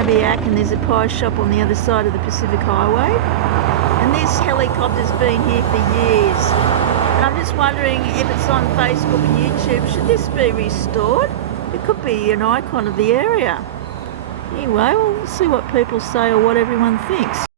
Nabiac, and there's a pie shop on the other side of the Pacific Highway. And this helicopter's been here for years. And I'm just wondering if it's on Facebook and YouTube, should this be restored? It could be an icon of the area. Anyway, we'll see what people say or what everyone thinks.